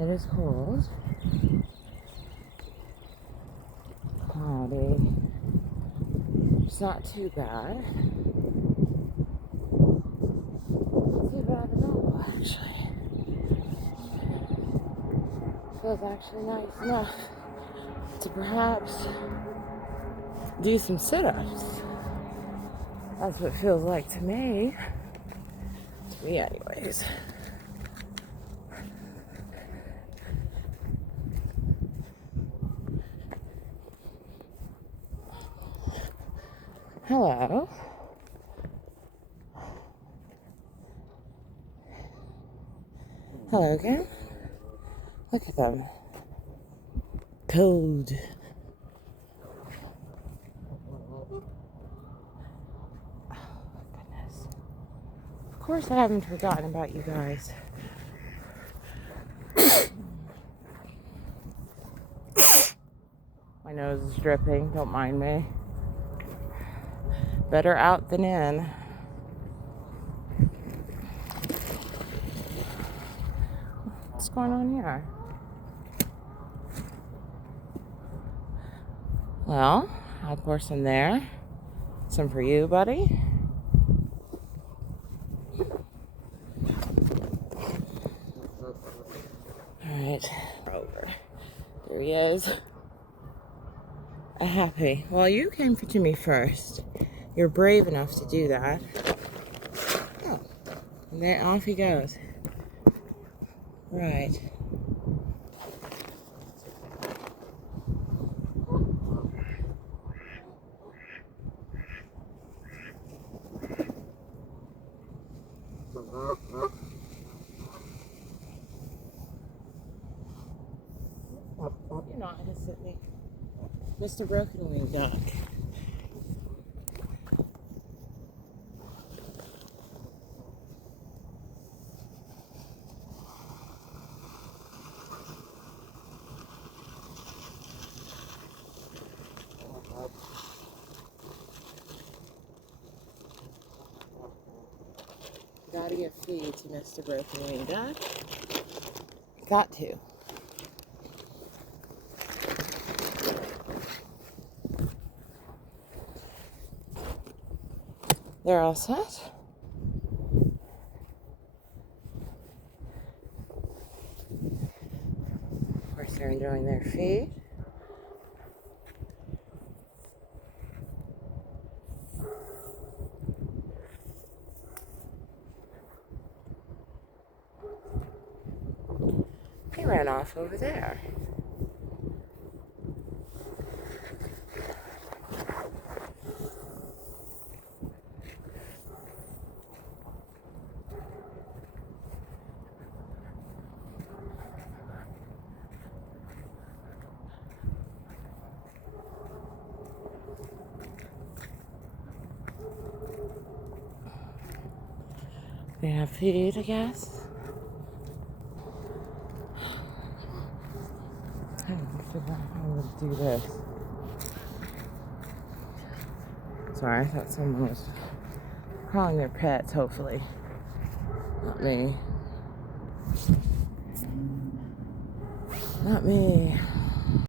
It is cold. Cloudy. It's not too bad. Not too bad at all, actually. Feels actually nice enough to perhaps do some sit-ups. That's what it feels like to me. To me, anyways. Hello. Hello again. Look at them. Cold. Oh, goodness. Of course I haven't forgotten about you guys. My nose is dripping. Don't mind me. Better out than in. What's going on here? Well, I'll pour some there. Some for you, buddy. Alright. Over. There he is. Happy. Well, you came to me first. You're brave enough to do that. Oh. And there, off he goes. Right. You're not innocent, me. Mr. Broken Wing Duck. Gotta give feed to Mr. Broken Wing Duck. Got to. They're all set. Of course, they're enjoying their feed. He ran off over there. They have feed, I guess. I don't figure out how to do this. Sorry, I thought someone was calling their pets, hopefully. Not me. Not me.